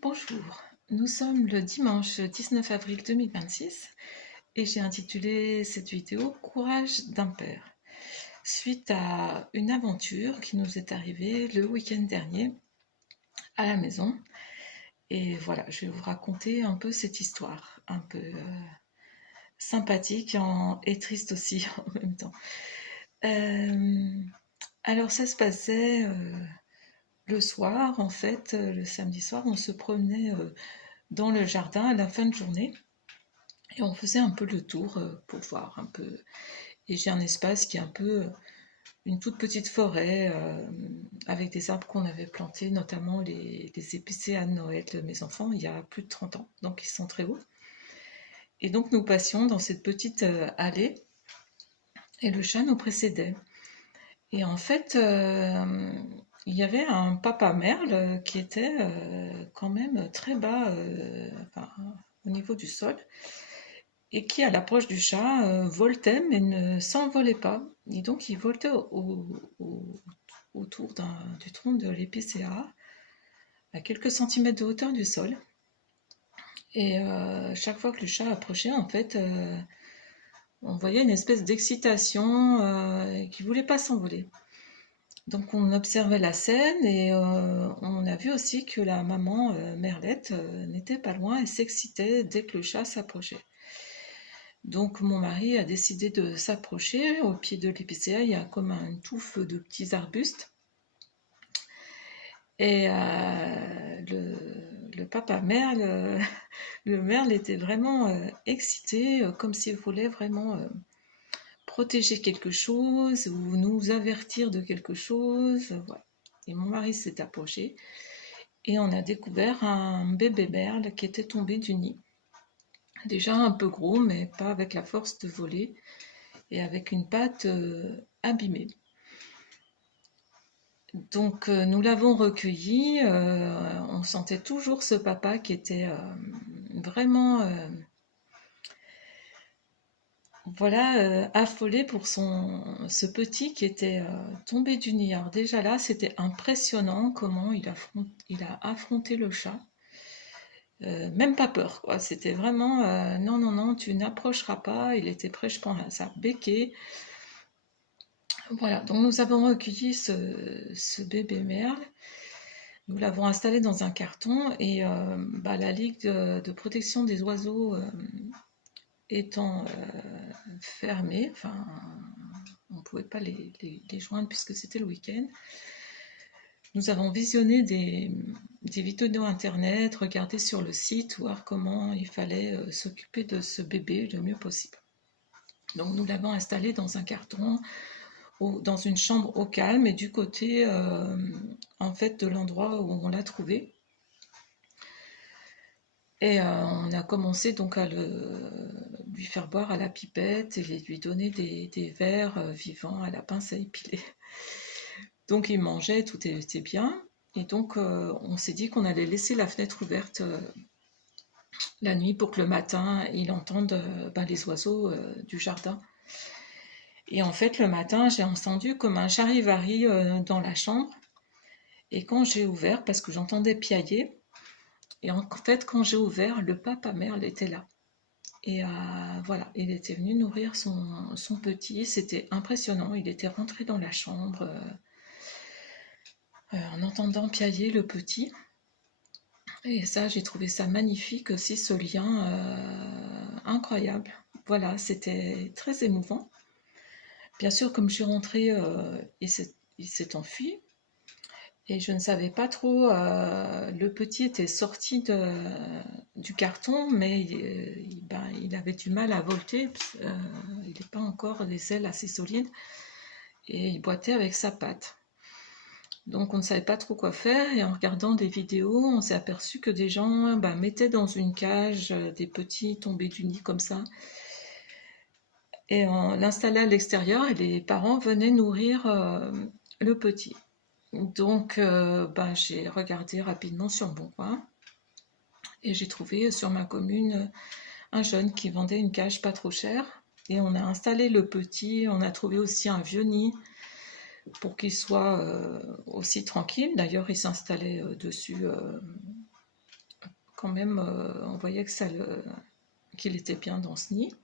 Bonjour, nous sommes le dimanche 19 avril 2026 et j'ai intitulé cette vidéo Courage d'un père, suite à une aventure qui nous est arrivée le week-end dernier à la maison. Et voilà, je vais vous raconter un peu cette histoire, un peu sympathique et triste aussi en même temps. Euh, alors ça se passait le soir, en fait, le samedi soir, on se promenait dans le jardin à la fin de journée. Et on faisait un peu le tour pour voir un peu. Et j'ai un espace qui est un peu une toute petite forêt avec des arbres qu'on avait plantés, notamment les épicéas de Noël de mes enfants, il y a plus de 30 ans, donc ils sont très hauts. Et donc nous passions dans cette petite allée et le chat nous précédait. Et en fait, il y avait un papa merle qui était quand même très bas enfin, au niveau du sol et qui, à l'approche du chat, voltait mais ne s'envolait pas. Et donc il voltait autour du tronc de l'épicéa, à quelques centimètres de hauteur du sol. Et chaque fois que le chat approchait, en fait, on voyait une espèce d'excitation qui ne voulait pas s'envoler. Donc on observait la scène et on a vu aussi que la maman merlette n'était pas loin et s'excitait dès que le chat s'approchait. Donc mon mari a décidé de s'approcher. Au pied de l'épicéa, il y a comme une touffe de petits arbustes. Et le papa merle, le merle était vraiment excité, comme s'il voulait vraiment protéger quelque chose ou nous avertir de quelque chose. Voilà. Et mon mari s'est approché et on a découvert un bébé merle qui était tombé du nid. Déjà un peu gros, mais pas avec la force de voler et avec une patte abîmée. Donc nous l'avons recueilli, on sentait toujours ce papa qui était vraiment voilà, affolé pour ce petit qui était tombé du nid. Alors déjà là, c'était impressionnant comment il a affronté le chat. Même pas peur, quoi. C'était vraiment non, non, non, tu n'approcheras pas. Il était prêt, je pense, à sa béquée. Voilà, donc nous avons recueilli ce bébé merle. Nous l'avons installé dans un carton et la Ligue de protection des oiseaux étant fermée, enfin, on ne pouvait pas les joindre puisque c'était le week-end. Nous avons visionné des vidéos internet, regardé sur le site, voir comment il fallait s'occuper de ce bébé le mieux possible. Donc nous l'avons installé dans un carton, dans une chambre au calme et du côté en fait de l'endroit où on l'a trouvé. Et on a commencé donc à lui faire boire à la pipette et lui donner des verres vivants à la pince à épiler. Donc il mangeait, tout était bien. Et donc on s'est dit qu'on allait laisser la fenêtre ouverte la nuit pour que le matin il entende les oiseaux du jardin. Et en fait le matin j'ai entendu comme un charivari dans la chambre. Et quand j'ai ouvert, parce que j'entendais piailler, et en fait quand j'ai ouvert, le papa merle était là. Et voilà, il était venu nourrir son petit, c'était impressionnant, il était rentré dans la chambre en entendant piailler le petit. Et ça, j'ai trouvé ça magnifique aussi, ce lien incroyable. Voilà, c'était très émouvant. Bien sûr, comme je suis rentrée, il s'est enfui. Et je ne savais pas trop, le petit était sorti du carton, mais il avait du mal à volter, il n'est pas encore des ailes assez solides, et il boitait avec sa patte. Donc on ne savait pas trop quoi faire, et en regardant des vidéos, on s'est aperçu que des gens mettaient dans une cage des petits tombés du nid comme ça, et on l'installait à l'extérieur, et les parents venaient nourrir le petit. Donc j'ai regardé rapidement sur Boncoin, et j'ai trouvé sur ma commune un jeune qui vendait une cage pas trop chère, et on a installé le petit, on a trouvé aussi un vieux nid pour qu'il soit aussi tranquille. D'ailleurs, il s'installait dessus quand même, on voyait que qu'il était bien dans ce nid.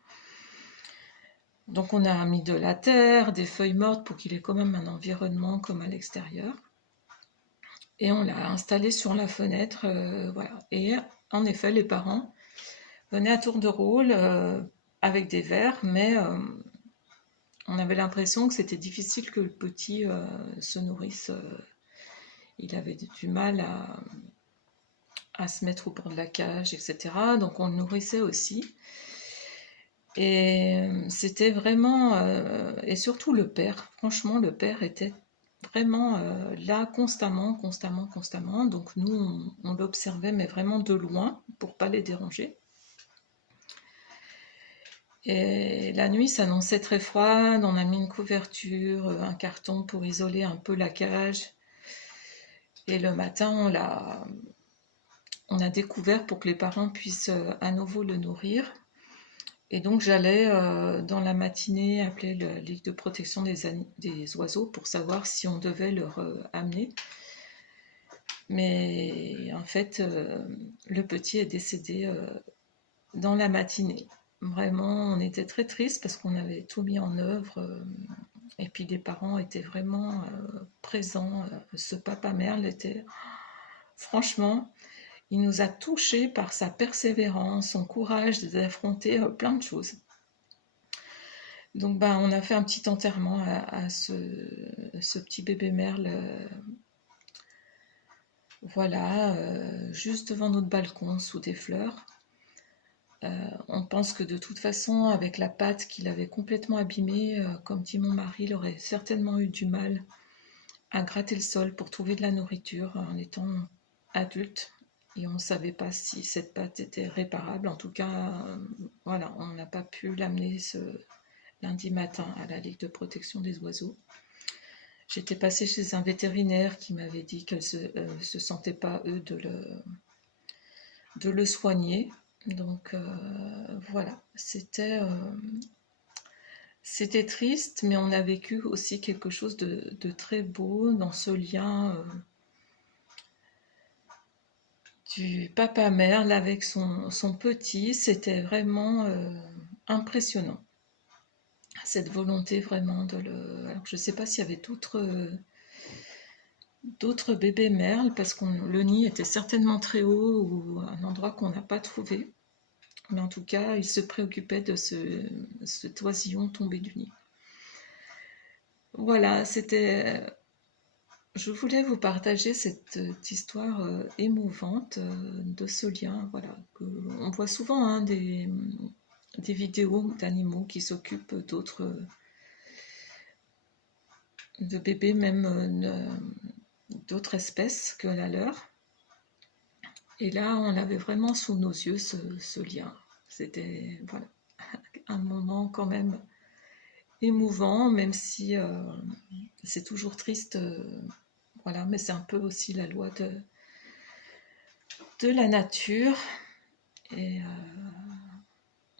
Donc on a mis de la terre, des feuilles mortes pour qu'il ait quand même un environnement comme à l'extérieur. Et on l'a installé sur la fenêtre, voilà. Et en effet, les parents venaient à tour de rôle avec des verres, mais on avait l'impression que c'était difficile que le petit se nourrisse. Il avait du mal à se mettre au bord de la cage, etc. Donc on le nourrissait aussi. Et c'était vraiment... et surtout le père. Franchement, le père était vraiment là constamment, constamment, constamment. Donc nous, on l'observait, mais vraiment de loin, pour pas les déranger. Et la nuit s'annonçait très froide, on a mis une couverture, un carton pour isoler un peu la cage. Et le matin, on a découvert pour que les parents puissent à nouveau le nourrir. Et donc j'allais dans la matinée appeler la Ligue de protection des oiseaux pour savoir si on devait leur amener. Mais en fait, le petit est décédé dans la matinée. Vraiment, on était très tristes parce qu'on avait tout mis en œuvre. Et puis les parents étaient vraiment présents. Ce papa Merle était, franchement, il nous a touchés par sa persévérance, son courage d'affronter plein de choses. Donc on a fait un petit enterrement à ce petit bébé merle, voilà, juste devant notre balcon, sous des fleurs. On pense que de toute façon, avec la patte qu'il avait complètement abîmée, comme dit mon mari, il aurait certainement eu du mal à gratter le sol pour trouver de la nourriture en étant adulte. Et on ne savait pas si cette patte était réparable. En tout cas, voilà, on n'a pas pu l'amener lundi matin à la Ligue de protection des oiseaux. J'étais passée chez un vétérinaire qui m'avait dit qu'elle se sentait pas, eux, de le soigner. Donc voilà, c'était triste, mais on a vécu aussi quelque chose de très beau dans ce lien du papa merle avec son petit. C'était vraiment impressionnant. Cette volonté vraiment de le... Alors je ne sais pas s'il y avait d'autres bébés merles, parce que le nid était certainement très haut ou un endroit qu'on n'a pas trouvé. Mais en tout cas, il se préoccupait de cet oisillon tombé du nid. Voilà, c'était... Je voulais vous partager cette histoire émouvante de ce lien. Voilà, on voit souvent hein, des vidéos d'animaux qui s'occupent de bébés, même d'autres espèces que la leur. Et là, on avait vraiment sous nos yeux ce lien. C'était voilà, un moment quand même émouvant, même si c'est toujours triste. Voilà, mais c'est un peu aussi la loi de la nature. Et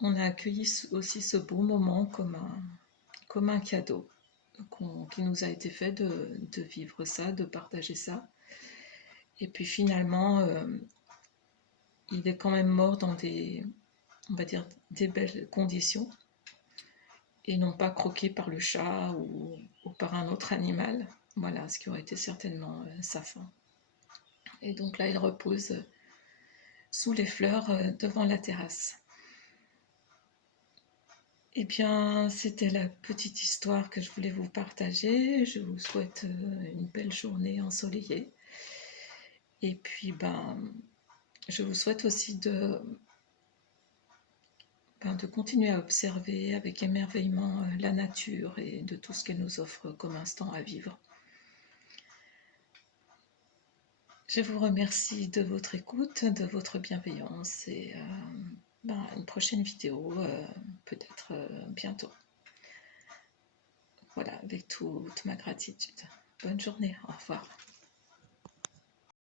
on a accueilli aussi ce beau moment comme un cadeau qui nous a été fait de vivre ça, de partager ça. Et puis finalement, il est quand même mort dans on va dire, des belles conditions et non pas croqué par le chat ou par un autre animal. Voilà, ce qui aurait été certainement sa fin. Et donc là, il repose sous les fleurs devant la terrasse. Eh bien, c'était la petite histoire que je voulais vous partager. Je vous souhaite une belle journée ensoleillée. Et puis, je vous souhaite aussi de continuer à observer avec émerveillement la nature et de tout ce qu'elle nous offre comme instant à vivre. Je vous remercie de votre écoute, de votre bienveillance et une prochaine vidéo, peut-être bientôt. Voilà, avec toute ma gratitude. Bonne journée, au revoir.